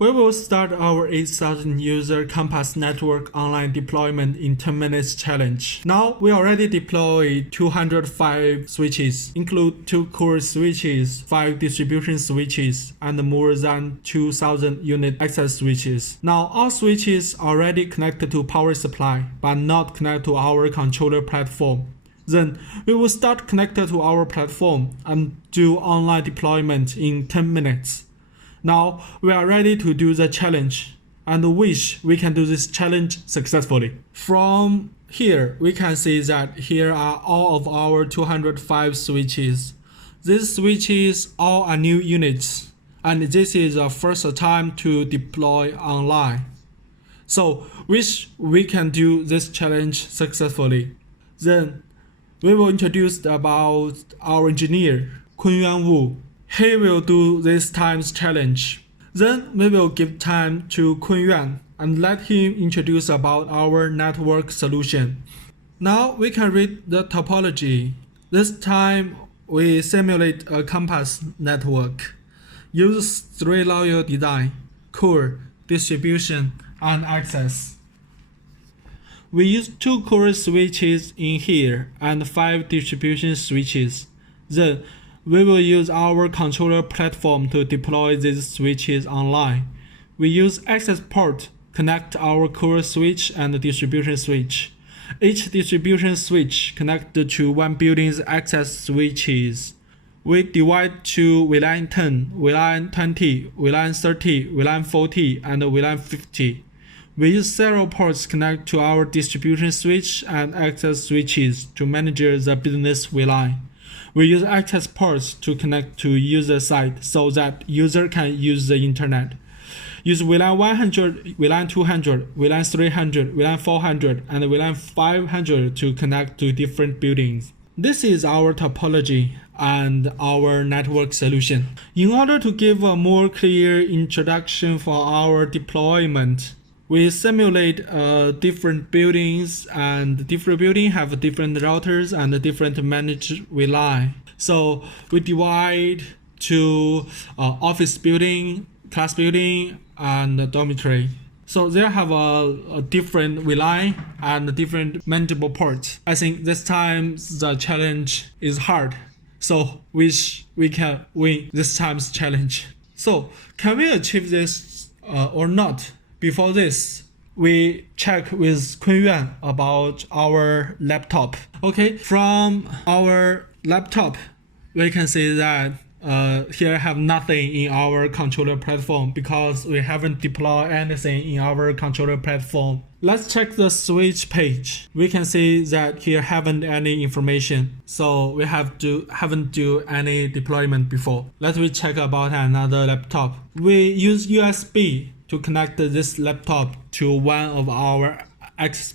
We will start our 8,000 user Compass Network online deployment in 10 minutes challenge. Now we already deployed 205 switches, include 2 core switches, 5 distribution switches, and more than 2,000 unit access switches. Now all switches are already connected to power supply, but not connected to our controller platform. Then we will start connected to our platform and do online deployment in 10 minutes. Now we are ready to do the challenge and wish we can do this challenge successfully. From here, we can see that here are all of our 205 switches. These switches all are new units, and this is the first time to deploy online. So wish we can do this challenge successfully. Then we will introduce about our engineer, Kunyuan Wu. He will do this time's challenge. Then we will give time to Kunyuan and let him introduce about our network solution. Now we can read the topology. This time we simulate a Compass network. Use 3 layer design, core, distribution, and access. We use 2 core switches in here and 5 distribution switches. Then we will use our controller platform to deploy these switches online. We use access port, connect our core switch and distribution switch. Each distribution switch connected to one building's access switches. We divide to VLAN 10, VLAN 20, VLAN 30, VLAN 40, and VLAN 50. We use serial ports connect to our distribution switch and access switches to manage the business VLAN. We use access ports to connect to user site so that user can use the internet. Use VLAN 100, VLAN 200, VLAN 300, VLAN 400, and VLAN 500 to connect to different buildings. This is our topology and our network solution. In order to give a more clear introduction for our deployment, we simulate different buildings, and different buildings have different routers and different managed VLAN. So we divide to office building, class building, and dormitory. So they have a different VLAN and different manageable ports. I think this time the challenge is hard. So wish we can win this time's challenge. So can we achieve this or not? Before this, we check with Kunyuan about our laptop. Okay, from our laptop, we can see that here have nothing in our controller platform because we haven't deployed anything in our controller platform. Let's check the switch page. We can see that here haven't any information, so we haven't do any deployment before. Let me check about another laptop. We use USB to connect this laptop to one of our access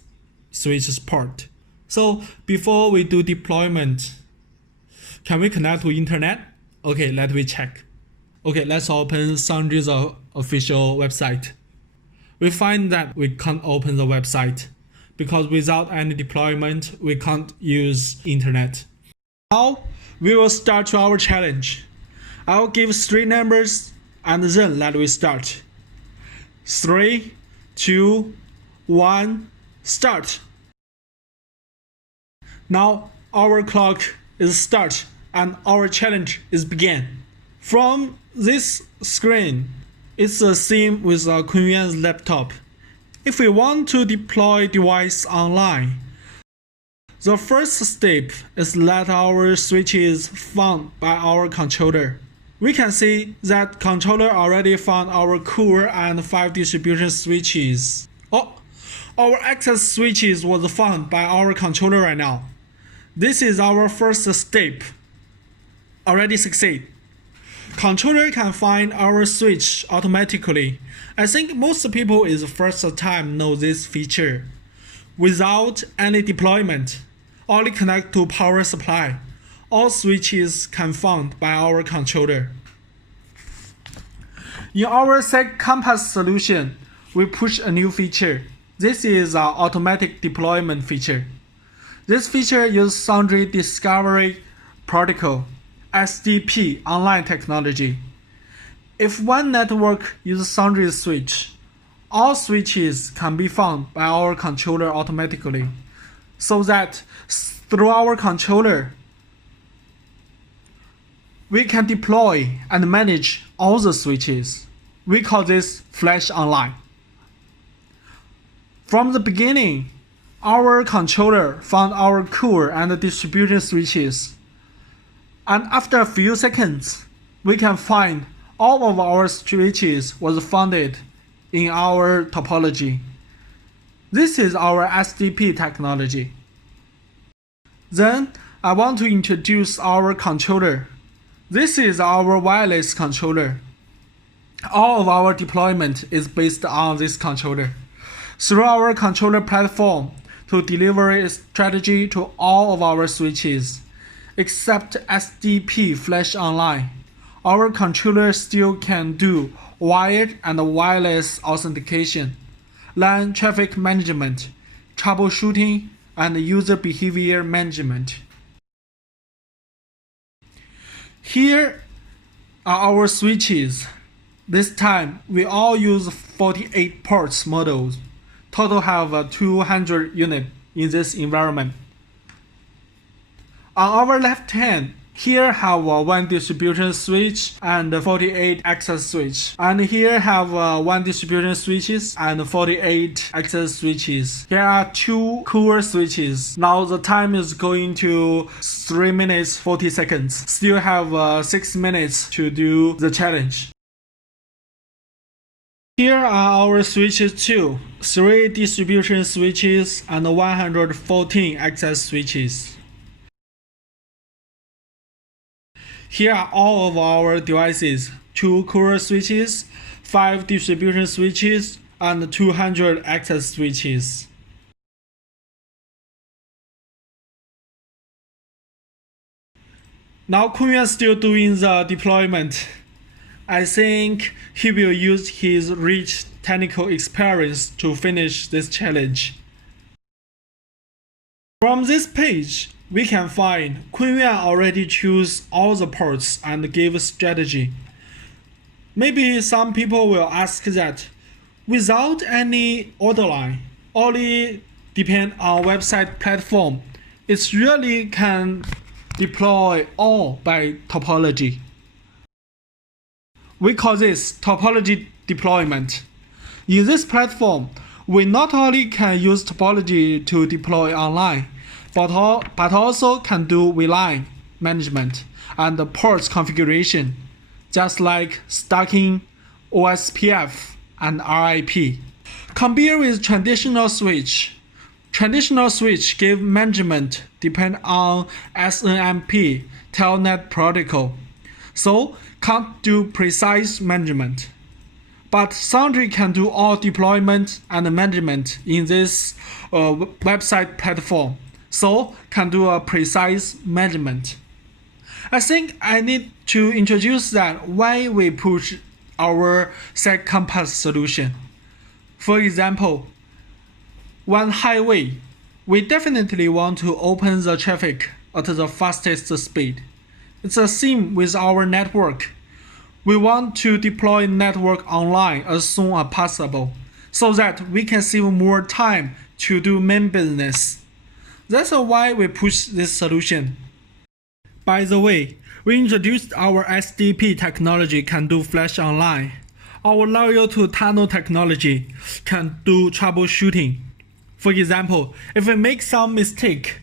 switches port. So before we do deployment, can we connect to internet? Okay, let me check. Okay, let's open Sundry's official website. We find that we can't open the website because without any deployment, we can't use internet. Now we will start our challenge. I'll give 3 numbers and then let me start. 3, 2, 1, start. Now our clock is start and our challenge is begin. From this screen, it's the same with Kunyuan's laptop. If we want to deploy device online, the first step is let our switches found by our controller. We can see that controller already found our core and 5 distribution switches. Oh, our access switches was found by our controller right now. This is our first step. Already succeed. Controller can find our switch automatically. I think most people is the first time know this feature. Without any deployment, only connect to power supply. All switches can found by our controller. In our Compass solution, we push a new feature. This is our automatic deployment feature. This feature uses Sundry Discovery Protocol (SDP) online technology. If one network uses Sundry switch, all switches can be found by our controller automatically, so that through our controller, we can deploy and manage all the switches. We call this Flash Online. From the beginning, our controller found our core and distribution switches. And after a few seconds, we can find all of our switches was founded in our topology. This is our SDP technology. Then I want to introduce our controller. This is our wireless controller. All of our deployment is based on this controller. Through our controller platform to deliver a strategy to all of our switches, except SDP Flash Online, our controller still can do wired and wireless authentication, LAN traffic management, troubleshooting, and user behavior management. Here are our switches. This time, we all use 48 ports models. Total have 200 units in this environment. On our left hand, here have one distribution switch and 48 access switch. And here have one distribution switches and 48 access switches. Here are two core switches. Now the time is going to 3 minutes 40 seconds. Still have 6 minutes to do the challenge. Here are our switches too. 3 distribution switches and 114 access switches. Here are all of our devices, 2 core switches, 5 distribution switches, and 200 access switches. Now Kunyuan is still doing the deployment. I think he will use his rich technical experience to finish this challenge. From this page, we can find Kunyuan already choose all the ports and give a strategy. Maybe some people will ask that, without any order line, only depend on website platform, it really can deploy all by topology. We call this topology deployment. In this platform, we not only can use topology to deploy online, but also can do VLAN management and ports configuration, just like stacking, OSPF, and RIP. Compare with traditional switch. Traditional switch give management depend on SNMP, Telnet protocol, so can't do precise management. But Sundry can do all deployment and management in this website platform, so can do a precise management. I think I need to introduce that why we push our SecCompass solution. For example, one highway, we definitely want to open the traffic at the fastest speed. It's the same with our network. We want to deploy network online as soon as possible, so that we can save more time to do main business. That's why we push this solution. By the way, we introduced our SDP technology can do Flash Online. Our loyal to tunnel technology can do troubleshooting. For example, if we make some mistake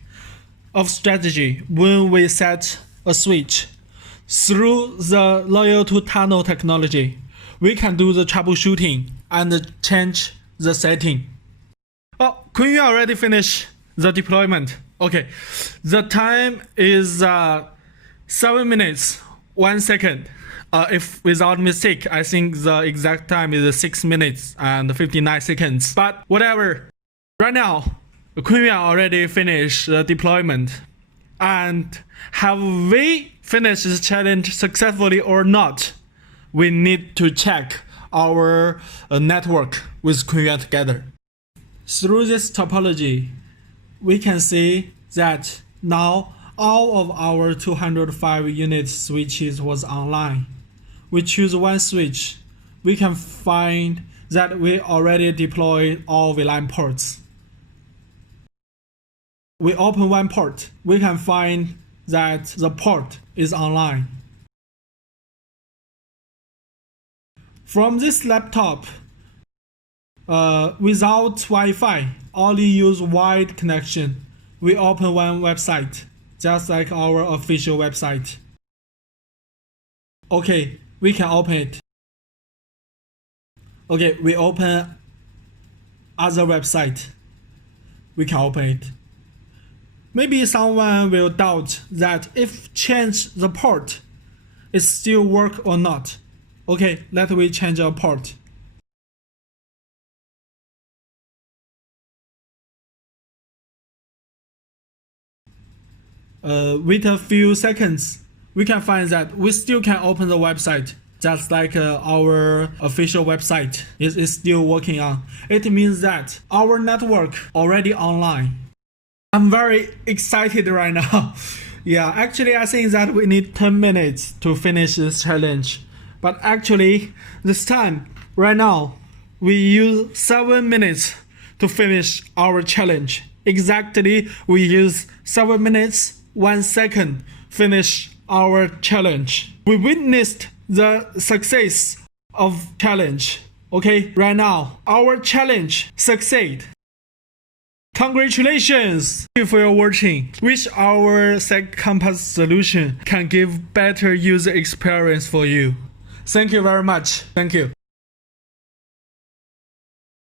of strategy when we set a switch, through the loyal to tunnel technology, we can do the troubleshooting and change the setting. Oh, Kunyuan already finished the deployment. Okay, the time is 7 minutes 1 second. If without mistake, I think the exact time is 6 minutes and 59 seconds. But whatever. Right now, Kunyuan already finished the deployment. And have we finished this challenge successfully or not? We need to check our network with Kunyuan together. Through this topology, we can see that now all of our 205 unit switches was online. we choose one switch, we can find that we already deployed all VLAN ports. We open one port, we can find that the port is online. From this laptop, without Wi-Fi, only use wired connection, we open one website, just like our official website. Okay, we can open it. Okay, we open other website. We can open it. Maybe someone will doubt that if change the port, it still work or not. Okay, let me change a port. Wait a few seconds, we can find that we still can open the website, just like our official website is still working on. It means that our network already online. I'm very excited right now. Yeah, actually I think that we need 10 minutes to finish this challenge. But actually, this time, right now, we use 7 minutes to finish our challenge. Exactly, we use 7 minutes, 1 second, finish our challenge. We witnessed the success of challenge. Okay, right now, our challenge succeed. Congratulations! Thank you for your watching. Wish our SecCompass solution can give better user experience for you. Thank you very much. Thank you.